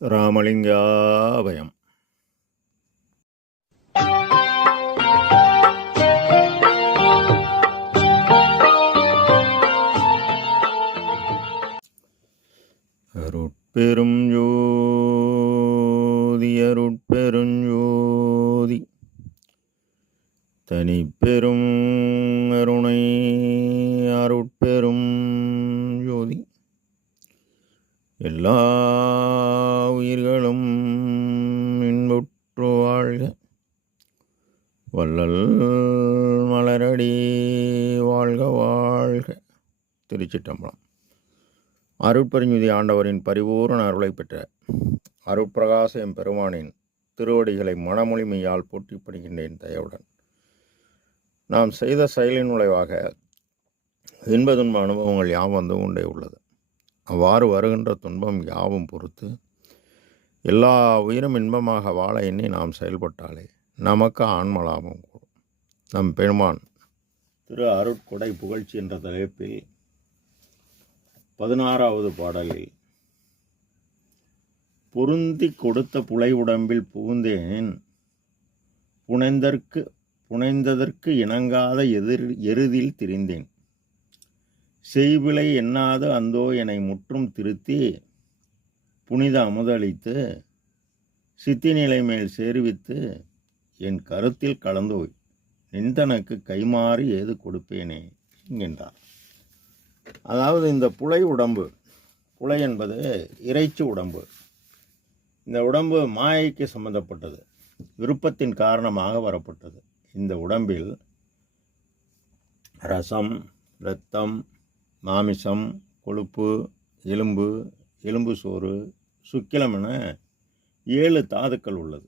ராமலிங்காபயம். அருட்பெரும் ஜோதி அருட்பெருஞ்சோதி தனிப்பெரும் அருணை அருட்பெரும் ஜோதி. எல்லா உயிர்களும் இன்புற்று வாழ்க, வள்ளல் மலரடி வாழ்க வாழ்க. திருச்சிற்றம்பலம். அருட்பெருஞ்சுதி ஆண்டவரின் பரிபூரண அருளை பெற்ற அருட்பிரகாச எம்பெருமானின் திருவடிகளை மனமொழிமையால் போற்றி படுகின்றேன் தயவுடன். நாம் செய்த செயலின் விளைவாக இன்ப துன்ப அனுபவங்கள் யாவும் வந்து கொண்டே உள்ளது. அவ்வாறு வருகின்ற துன்பம் யாவும் பொறுத்து எல்லா உயிரும் இன்பமாக வாழ எண்ணி நாம் செயல்பட்டாலே நமக்கு ஆன்ம லாபம் கூடும். நம் பெருமான் திரு அருட்கொடை புகழ்ச்சி என்ற தலைப்பில் 16வது பாடலில் பொருந்தி கொடுத்த புலை உடம்பில் புகுந்தேன், புனைந்ததற்கு இணங்காத எருதில் திரிந்தேன், செய்விலை எண்ணாது அந்தோ என்னை முற்றும் திருத்தி புனித அமுதளித்து சித்தி நிலை மேல் சேருவித்து என் கருத்தில் கலந்தோய் நின்றனக்கு கைமாறி ஏது கொடுப்பேனே என்கின்றார். அதாவது இந்த புலை உடம்பு, புலை என்பது இறைச்சி உடம்பு. இந்த உடம்பு மாயைக்கு சம்பந்தப்பட்டது, விருப்பத்தின் காரணமாக வரப்பட்டது. இந்த உடம்பில் ரசம், இரத்தம், மாமிசம், கொழுப்பு, எலும்பு சோறு, சுக்கிலம் என 7 தாதுக்கள் உள்ளது.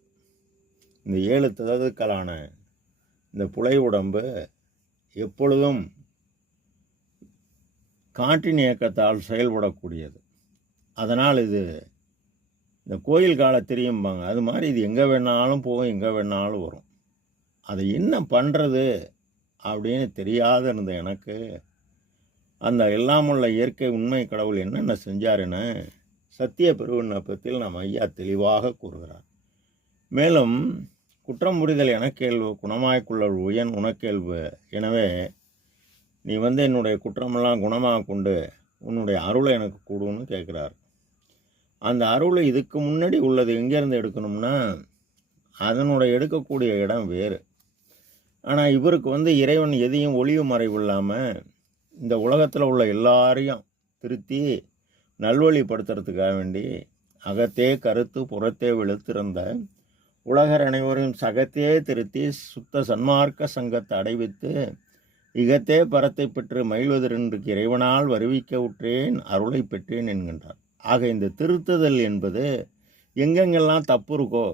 இந்த 7 தாதுக்களான இந்த புலை உடம்பு எப்பொழுதும் காற்றின் இயக்கத்தால் செயல்படக்கூடியது. அதனால் இது இந்த கோயில் கால தெரியும்பாங்க, அது மாதிரி இது எங்கே வேணாலும் போகும், எங்கே வேணாலும் வரும். அதை என்ன பண்ணுறது அப்படின்னு தெரியாத இருந்த எனக்கு அந்த எல்லாமுள்ள இயற்கை உண்மை கடவுள் என்னென்ன செஞ்சார் என சத்திய பெருவிண்ணப்பத்தில் நம் ஐயா தெளிவாக கூறுகிறார். மேலும் குற்றம் புரிதல் எனக்கேள்வு குணமாய்க்குள்ளல் உயன் உனக்கேள்வு. எனவே நீ என்னுடைய குற்றமெல்லாம் குணமாக கொண்டு உன்னுடைய அருளை எனக்கு கூடுன்னு கேட்குறார். அந்த அருளை இதுக்கு முன்னாடி உள்ளது எங்கேருந்து எடுக்கணும்னா அதனுடைய எடுக்கக்கூடிய இடம் வேறு. ஆனால் இவருக்கு இறைவன் எதையும் ஒளிவு மறைவு இல்லாமல் இந்த உலகத்தில் உள்ள எல்லாரையும் திருத்தி நல்வழிப்படுத்துறதுக்காக வேண்டி அகத்தே கருத்து புறத்தே வெளுத்திருந்த உலகர் அனைவரும் சகத்தே திருத்தி சுத்த சன்மார்க்க சங்கத்தை அடைவித்து இகத்தே பரத்தை பெற்று மகிழ்வதென்றுக்கு இறைவனால் வருவிக்க உற்றேன் அருளை பெற்றேன் என்கின்றார். ஆக இந்த திருத்துதல் என்பது எங்கெங்கெல்லாம் தப்பு இருக்கோ,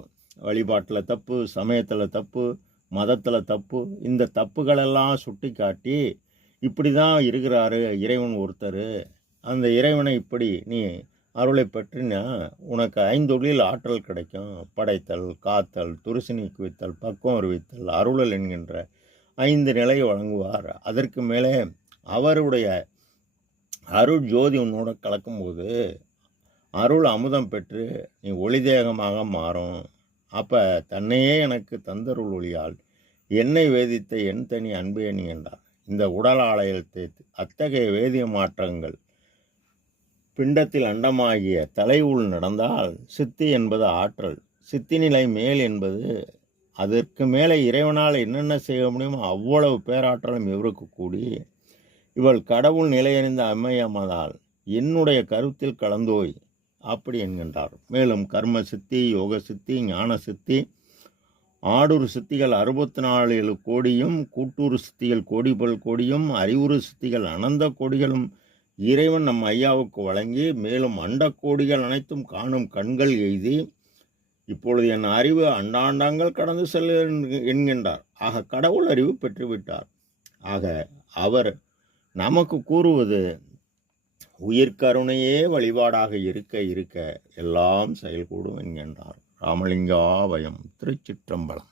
வழிபாட்டில் தப்பு, சமயத்தில் தப்பு, மதத்தில் தப்பு, இந்த தப்புகளெல்லாம் சுட்டி காட்டி இப்படி தான் இருக்கிறாரு இறைவன் ஒருத்தர், அந்த இறைவனை இப்படி நீ அருளை பற்றினா உனக்கு 5 தொழில் ஆற்றல் கிடைக்கும். படைத்தல், காத்தல், துரிசு நீக்குவித்தல், பக்குவம் அறிவித்தல், அருளல் என்கின்ற 5 நிலையை வழங்குவார். அதற்கு மேலே அவருடைய அருள் ஜோதி உன்னோட கலக்கும்போது அருள் அமுதம் பெற்று நீ ஒளி தேகமாக மாறும். அப்போ தன்னையே எனக்கு தந்தருள் ஒளியால் என்னை வேதித்த என் தனி அன்பே நீ என்றார். இந்த உடல் ஆலயத்தை அத்தகைய வேதிய மாற்றங்கள் பிண்டத்தில் அண்டமாகிய தலை உள் நடந்தால் சித்தி என்பது ஆற்றல், சித்தி நிலை மேல் என்பது அதற்கு மேலே இறைவனால் என்னென்ன செய்ய முடியுமோ அவ்வளவு பேராற்றலும் இவருக்கு கூடி இவள் கடவுள் நிலையறிந்த அம்மையமாதால் என்னுடைய கருத்தில் கலந்தோய் அப்படி என்கின்றார். மேலும் கர்ம சித்தி, யோக சித்தி, ஞான சித்தி, ஆடூர் சித்திகள் 64 கோடியும், கூட்டூர் சித்திகள் கோடிபல் கோடியும், அறிவுறு சித்திகள் அனந்த கோடிகளும் இறைவன் நம் ஐயாவுக்கு வழங்கி மேலும் அண்ட கோடிகள் அனைத்தும் காணும் கண்கள் எய்தி இப்பொழுது என் அறிவு அண்டாண்டங்கள் கடந்து செல்ல என்கின்றார். ஆக கடவுள் அறிவு பெற்றுவிட்டார். ஆக அவர் நமக்கு கூறுவது உயிர்கருணையே வழிபாடாக இருக்க இருக்க எல்லாம் செயல்கூடும் என்கின்றார். ராமலிங்காபயம். திருச்சிற்றம்பலம்.